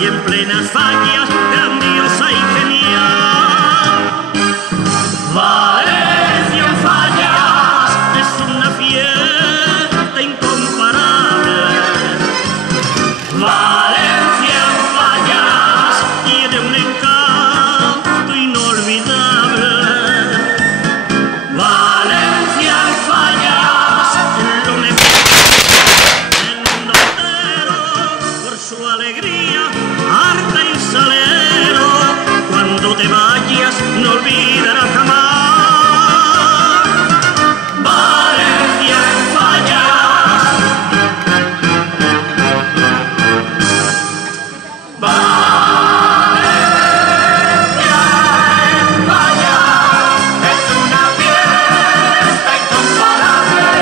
y en plenas fallas grandiosa y genial. Valencia en fallas es una fiesta incomparable. Valencia en fallas tiene un encanto inolvidable. Valencia en fallas es lo mejor del mundo entero por su alegría, arte y salero. Cuando te vayas no olvidarás jamás. Valencia en fallas. Valencia en fallas es una fiesta incomparable.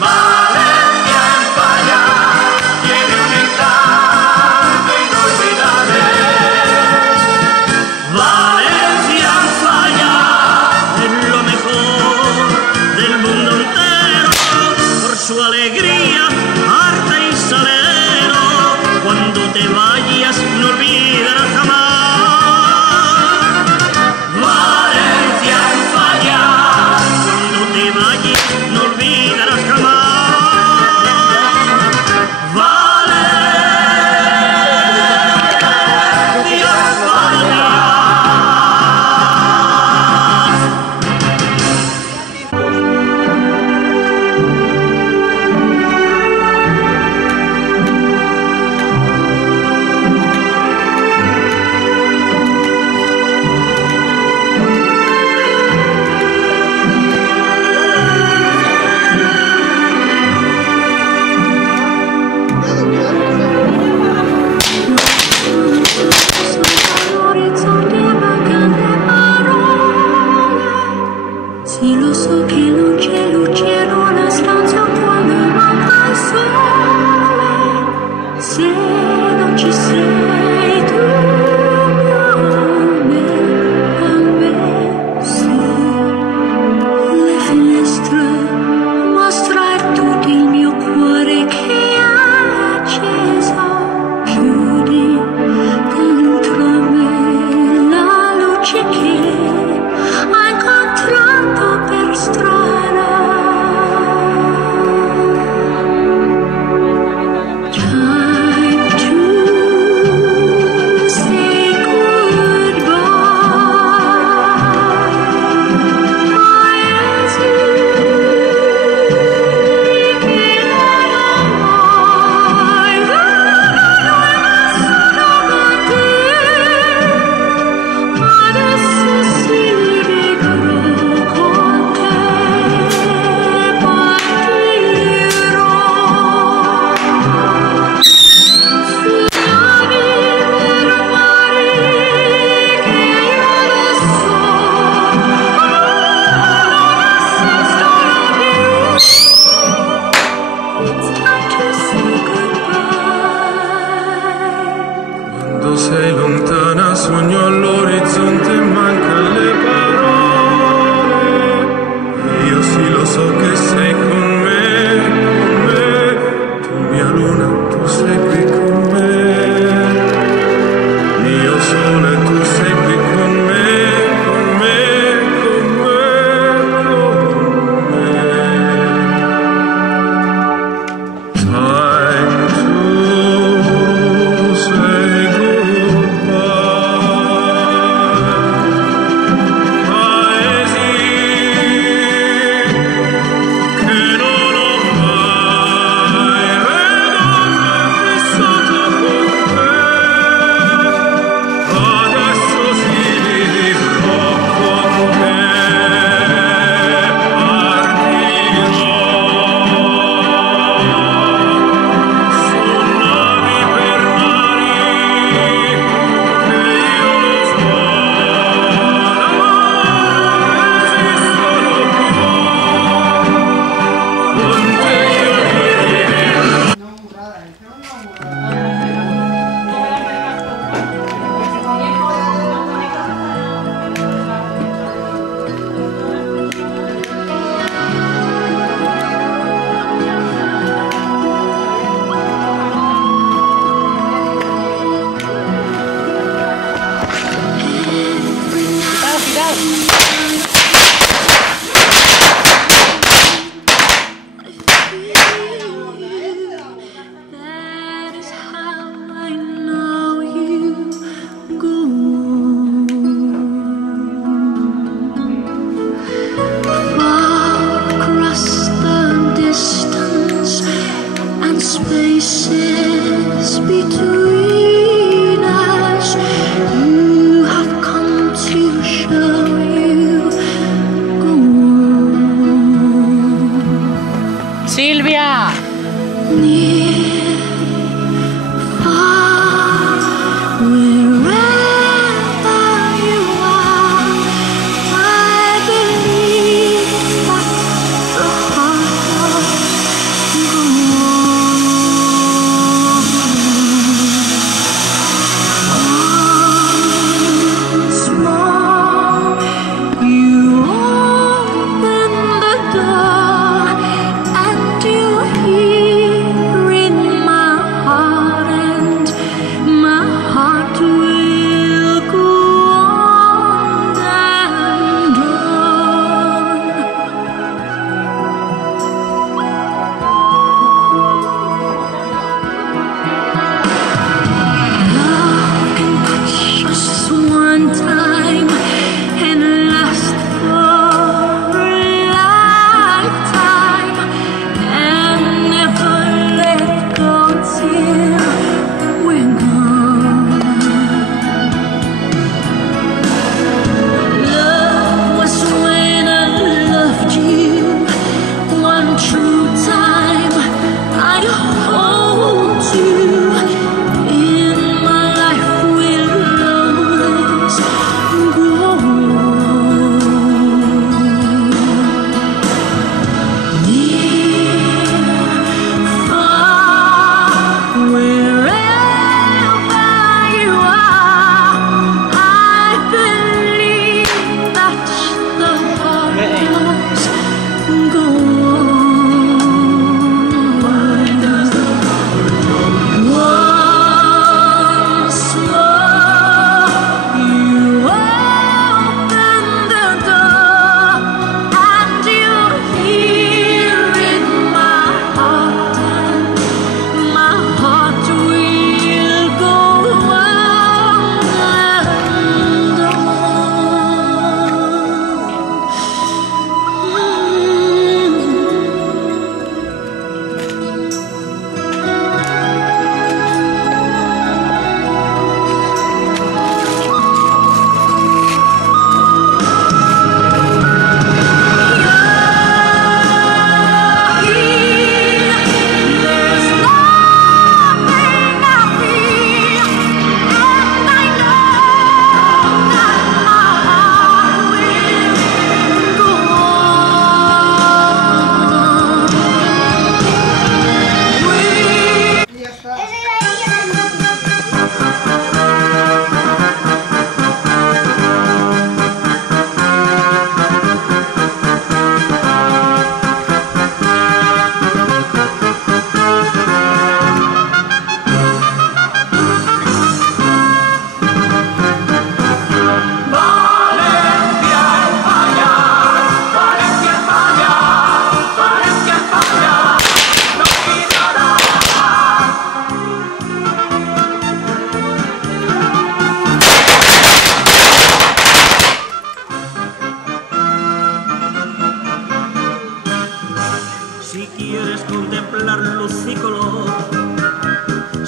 Valencia en fallas tiene un encanto inolvidable. Valencia en fallas es lo mejor del mundo entero por su alegría, arte y salero. Cuando te vayas no olvidarás jamás. Valencia en fallas. Cuando te vayas no olvidarás jamás. Valencia en fallas. Sì, lo so che non c'è luce in una stanza quando manca il sole. Se non ci sei tu, a me sì. Le finestre mostrar tutto il mio cuore che è acceso. Chiudi dentro me la luce che ha incontrato per strada. Time to say goodbye. Paesi che non ho mai veduto davanti. Adesso si vivrò con te, partirò. Suoni per mari che io lo so, non esistono più. It's time to say goodbye. Quando sei lontana sogno all'orizzonte e mancano le parole. Io sì lo so che sei con me, tu mia luna, tu sei qui con me. Mio sole, tu sei qui con me, con me, con me, con me. Time to say goodbye. Paesi che non ho mai veduto e vissuto con te. Adesso si vivrò con te, partirò. Su navi per mari che io lo so, non esistono più. Con te io vivrò.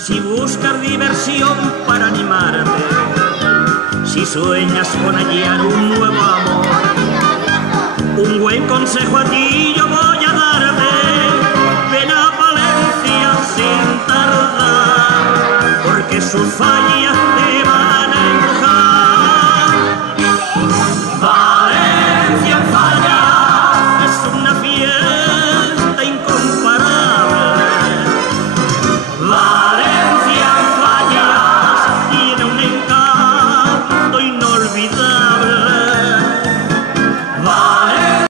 si buscas diversión para animarte, si sueñas con hallar un nuevo amor, un buen consejo a ti